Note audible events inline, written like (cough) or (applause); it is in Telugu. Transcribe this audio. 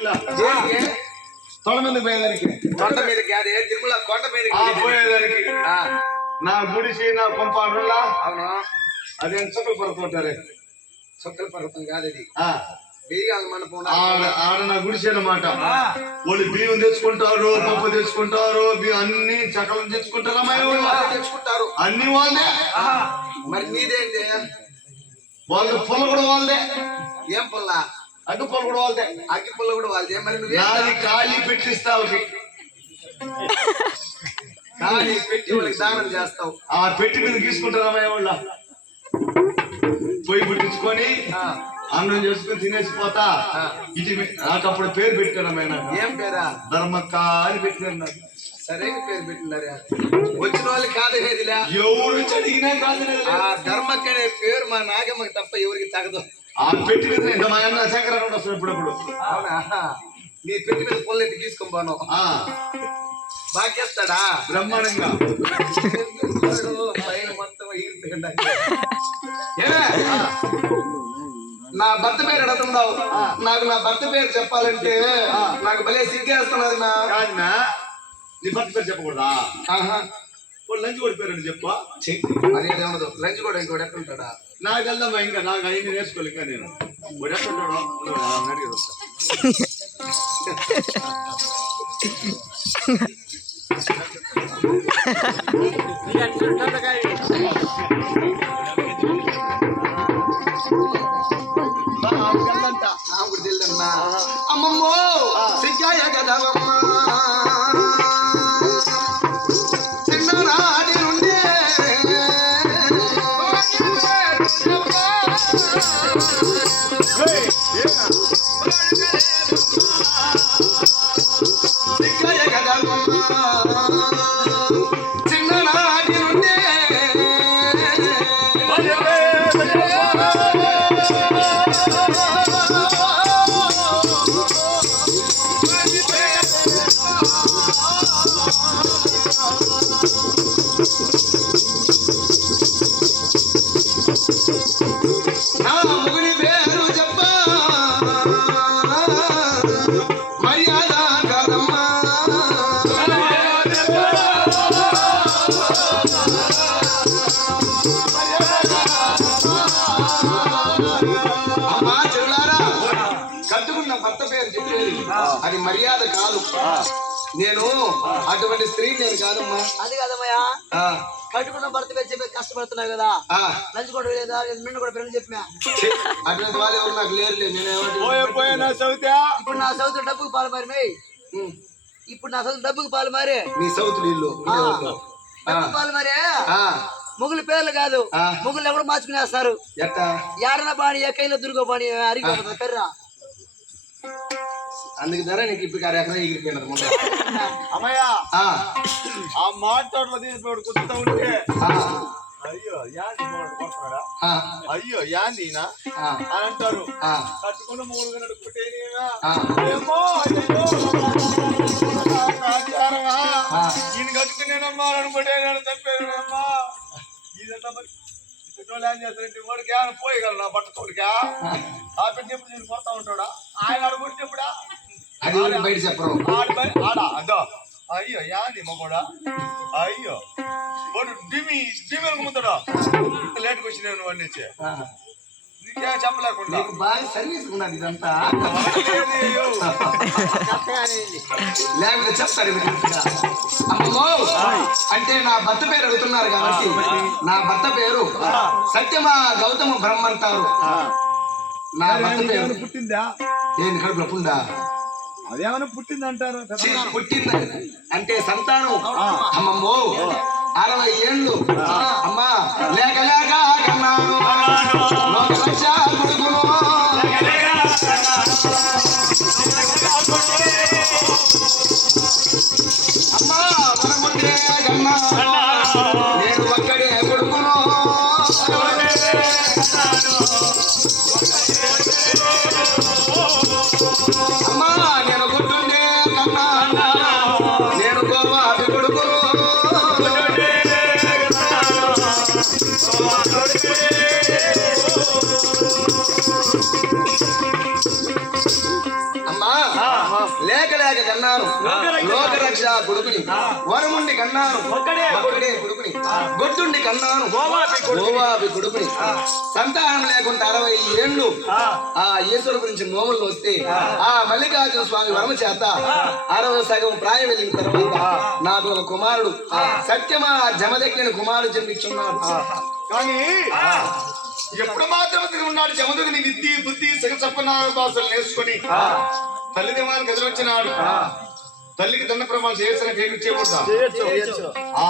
దేనికి? తొడ మీద పోయేదానికి. కొండ మీద కాదే తిరుమల కొండ మీద పోయేదానికి. నా గుడిసి నా పంప అవును. అదే చుక్కలు చుక్కల పర్వతం కాదు ఆడ నా గుడిసి అన్నమాట. వాళ్ళు బియ్యం తెచ్చుకుంటారు పప్పు తెచ్చుకుంటారు అన్ని చకలం తెచ్చుకుంటారు వాళ్ళు. వాళ్ళు తెచ్చుకుంటారు. అన్ని వాళ్ళే? మరి నీదేంటి వాళ్ళ పొల కూడా వాళ్ళదే. ఏం పుల్ల పొల కూడా వాళ్ళదే అగ్గి పుల్ల కూడా వాళ్ళదే మరి నువ్వే నాది ఖాళీ పెట్టిస్తా ఒకటి కానీ పెట్టి వాళ్ళకి దానం చేస్తావు. ఆ పెట్టి మీద తీసుకుంటారు అమ్మాయి వాళ్ళ. పొయ్యి పుట్టించుకొని ఆ, అన్నం చేసుకుని తినేసిపోతా ఆ. ఇది నాకు అప్పుడు పేరు పెట్టారు అమ్మాయి నాకు. ఏం పేరా? ధర్మక్క అని పెట్టినారు నాకు. సరైన పేరు పెట్టినారా? వచ్చిన వాళ్ళు కాదనేదిలే ఎవరు అడిగినా కాదు నేను. ఆ ధర్మకి అనే పేరు మా నాగమ్మకి తప్ప ఎవరికి తగదు. ఆ పెట్టి మీద ఇంకా మా అన్న శంకరాడు వస్తాడు ఎప్పుడప్పుడు అవునా? నీ పెట్టి మీద పొల్లెత్తి తీసుకొని పోను. ఆ. బాకేస్తాడా బ్రహ్మాండంగా. పైన మొత్తం ఎగిరిపోయింది. ఏమే? నా భర్త పేరు అడుగుతున్నావు. నాకు నా భర్త పేరు చెప్పాలంటే నాకు భలే సిగ్గేస్తున్నది నా. కాదునా నీ భర్త పేరు చెప్పకూడదా? ఆహా. వాళ్ళు లంచ్ కూడా పేరు చెప్ప ఉండదు లంచ్ కూడా ఇంకోటి ఎట్లుంటాడా నాకు వెళ్దామా ఇంకా నాకు అన్ని నేర్చుకోవాలి ఇంకా నేను వాడు ఉన్నాడు, ఆ అడిగి వస్తా. బా, సిగ్గాయ కదవమ్మ అది మర్యాద కాదు. నేను అటువంటి స్త్రీ నేను కాదమ్మా. అది కాదమ్మయ్యా ఆ, కట్టుకున్న భర్త పేరు చెప్పి కష్టపడుతున్నావు కదా. లంచ్ కూడా లేదా నిన్ను కూడా పెళ్ళి చెప్పినా. ఛీ, అటువంటి వాళ్ళు ఎవరు నాకు లేరులే నేనేమంటే పోయే పోయే నా ఇప్పుడు నా సౌతు డబ్బుకు పాలు మారి ఇప్పుడు నా సౌతు డబ్బుకు పాలు మారి. నీ సౌత్ నీళ్ళు డబ్బుకు పాలు మారే? ఆ, ముగ్గులు పేర్లు కాదు. ముగ్గులు ఎవరు మార్చుకునేస్తారు? ఎట్టా? యాడన బాణి ఏ కైలో దుర్గో బాణి అరిగిపోతుంది కర్రా. అందుకు ధర నీకు ఇప్పుడు ఆరు ఎకరా ఎగిరిపోయినది ముందు. అమ్మయ్య ఆ, మాట్లాడలో తీసిపోయాడు కుదురుతా ఉంటే. అయ్యో యాంది కొడుతున్నాడా? అయ్యో యాందినా అని అంటారు. కట్టుకున్న మూడు గంటలు కుట్టేనేవా ఆ. ఏమో అయ్యో ఆచారమా ఆ. ఈయన కట్టుకునేనమ్మా అనుకుంటే నేను ఇదంతా పెట్రోల్ ఏం చేస్తారంటే వాడికి ఏమైనా పోయగలరు నా బట్ట తోడికా? ఆ (laughs) పెట్టి ఎప్పుడు నేను పోతా ఉంటాడా? ఆయన అడుగుంటే ఎప్పుడా అది బయట చెప్పరు. ఆడ అదో. అయ్యో యాంది మగోడా. అయ్యో. వాడు డిమి డిమి అనుకుంటాడా లేట్కి వచ్చి నేను వాడి బాగా సర్వీస్ ఉన్నది ఇదంతా. లేకపోతే చెప్తాడు అంటే నా భర్త పేరు అడుగుతున్నారు కాబట్టి నా భర్త పేరు సత్యమా గౌతమ బ్రహ్మ అంటారు. నా భర్త పేరు పుట్టిందా? నేను కడుపులో పుండా? అదేమైనా పుట్టిందంటారు? పుట్టింది. అంటే సంతానం. అమ్మమ్మో అరవై ఏళ్ళు. అమ్మా లేక లేక కన్నాను. వరముండి కన్నాను. గొడ్డుండి కన్నాను. గోవాపి కొడుకుని. సంతానం లేకుండా అరవై ఏళ్ళు ఆ. ఈశ్వరు గురించి నోములు వస్తే ఆ. మల్లికార్జున స్వామి వరమ చేత అరవై సగం ప్రాయం వెళ్ళిన తర్వాత నాకు ఒక కుమారుడు సత్యమా జమదక్కిన కుమారుడు జన్మించున్నాడు. కానీ ఎప్పుడు మాత్రం ఉన్నాడు జమదుగుని విద్య బుద్ధి సగచప్పన భాషలు నేర్చుకొని తల్లిదండ్రులకు ఎదురొచ్చినాడు తల్లికి దండ ప్రమాణం చేసిన చేయకూడదా ఆ